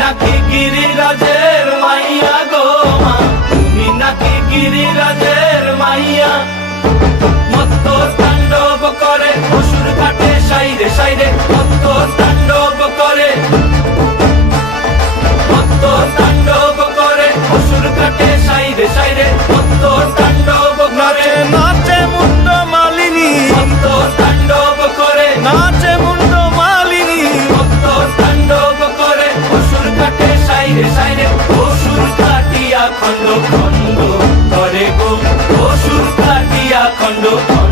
নাকি গিরিরাজের মাইয়া গো মা, তুমি নাকি গিরিরাজের মাইয়া। মত্ত তাণ্ডব করে অসুর কাটে সাইরে সাইরে, মত্ত তাণ্ডব করে, মত্ত তাণ্ডব করে অসুর কাটে সাইরে সাইরে, মত্ত তাণ্ডব করে। নাচে মুন্ড মালিনী, মত্ত তাণ্ডব করে, নাচে মুন্ড মালিনী, মত্ত তাণ্ডব করে অসুর কাটে সাইরে সাইরে, অসুর কাটিয়া খণ্ড খণ্ড করে গো, অসুর কাটিয়া খণ্ড খণ্ড